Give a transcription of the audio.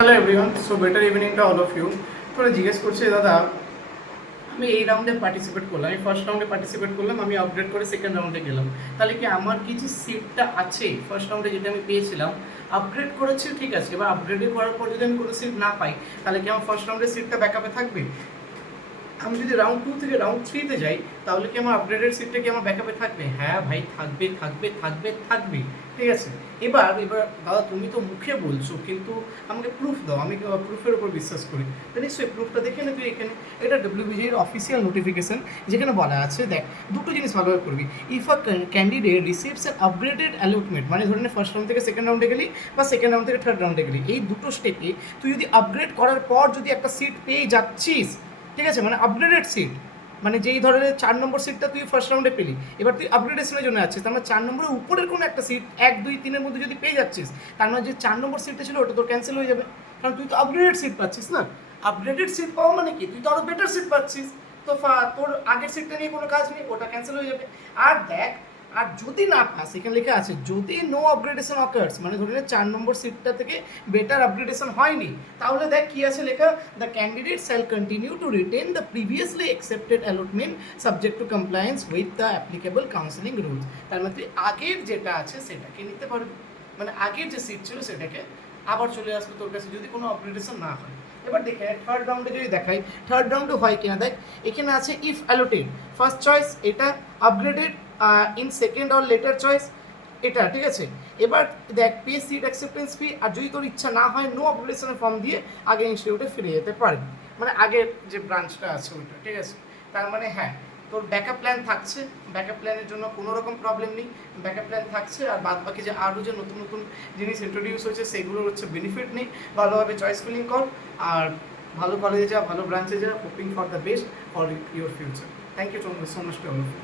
Hello everyone, so better evening to all of you. তোরা জিজ্ঞেস করছে দাদা আমি এই রাউন্ডে পার্টিসিপেট করলাম, আমি ফার্স্ট রাউন্ডে পার্টিসিপেট করলাম, আমি আপগ্রেড করে সেকেন্ড রাউন্ডে গেলাম, তাহলে কি আমার কি যে সিটটা আছে ফার্স্ট রাউন্ডে যেটা আমি পেয়েছিলাম আপগ্রেড করেছি ঠিক আছে, এবার আপগ্রেডে করার পর যদি আমি কোনো সিট না পাই তাহলে কি আমার ফার্স্ট রাউন্ডের সিটটা ব্যাকআপে থাকবে? আমি যদি রাউন্ড 2 থেকে রাউন্ড 3-তে যাই তাহলে কি আমার আপগ্রেডেড সিটটা কি আমার ব্যাকআপে থাকবে? হ্যাঁ ভাই, থাকবে থাকবে থাকবে থাকবে। ঠিক আছে, এবার এবার দাদা তুমি তো মুখে বলছো, কিন্তু আমাকে প্রুফ দাও, আমি প্রুফের উপর বিশ্বাস করি। তো নিশ্চয়ই প্রুফটা দেখে নেবে এখানে। এটা ডব্লিউবিজির অফিসিয়াল নোটিফিকেশন, যেখানে বলা আছে দেখ দুটো জিনিস ভালোভাবে করবি। If a candidate receives an upgraded allotment, মানে ধরে নে ফার্স্ট রাউন্ড থেকে সেকেন্ড রাউন্ডে গেলি বা সেকেন্ড রাউন্ড থেকে থার্ড রাউন্ডে গেলি, এই দুটো স্টেপে তুই যদি আপগ্রেড করার পর যদি একটা সিট পেয়ে যাচ্ছিস, ঠিক আছে, মানে আপগ্রেডেড সিট, মানে যেই ধরনের 4 নম্বর সিটটা তুই ফার্স্ট রাউন্ডে পেলি, এবার তুই আপগ্রেডেশনের জন্য যাচ্ছিস, তার মানে 4 নম্বরের উপরের কোনো একটা সিট 1, 2, 3-এর মধ্যে যদি পেয়ে যাচ্ছিস, তার মানে যে 4 নম্বর সিটটা ছিল ওটা তোর ক্যান্সেল হয়ে যাবে, কারণ তুই তো আপগ্রেডেড সিট পাচ্ছিস না। আপগ্রেডেড সিট পাওয়া মানে কি, তুই তো আরও বেটার সিট পাচ্ছিস, তো তোর আগের সিটটা নিয়ে কোনো কাজ নেই, ওটা ক্যান্সেল হয়ে যাবে। আর দেখ, আর যদি না পাস, এখানে লেখা আছে যদি নো আপগ্রেডেশন অকার্স, মানে ধরে নে 4 নম্বর সিটটা থেকে বেটার আপগ্রেডেশন হয়নি, তাহলে দেখ কি আছে লেখা, the candidate shall continue to written the previously accepted allotment subject to compliance with the applicable counselling rules. তার মানে তুই আগের যেটা আছে সেটাকে নিতে পারবি, মানে আগের যে সিট ছিল সেটাকে আবার চলে আসবে তোর কাছে যদি কোনো আপগ্রেডেশন না হয়। এবার দেখে থার্ড রাউন্ডে যদি দেখাই, থার্ড রাউন্ডে হয় কিনা দেখ, এখানে আছে ইফ অ্যালোটেড ফার্স্ট চয়েস এটা upgraded in second or letter choice এটা, ঠিক আছে। এবার দেখ পে সিট অ্যাকসেপ্টেন্স ফি, আর যদি তোর ইচ্ছা না হয় নো আপগ্রেডেশনের ফর্ম দিয়ে আগে ইনস্টিটিউটে ফিরে যেতে পারবি, মানে আগের যে ব্রাঞ্চটা আছে ওইটা, ঠিক আছে। তার মানে হ্যাঁ, তোর ব্যাকআপ প্ল্যান থাকছে, ব্যাকআপ প্ল্যানের জন্য কোনো রকম প্রবলেম নেই, ব্যাকআপ প্ল্যান থাকছে, আর বাদ বাকি যে আরও যে নতুন নতুন জিনিস ইন্ট্রোডিউস হয়েছে সেগুলোর হচ্ছে বেনিফিট নেই। ভালোভাবে চয়েস ফিলিং কর, আর ভালো কলেজে যা, ভালো ব্রাঞ্চে যা, hoping for the best for your future. Thank you so much to all of you.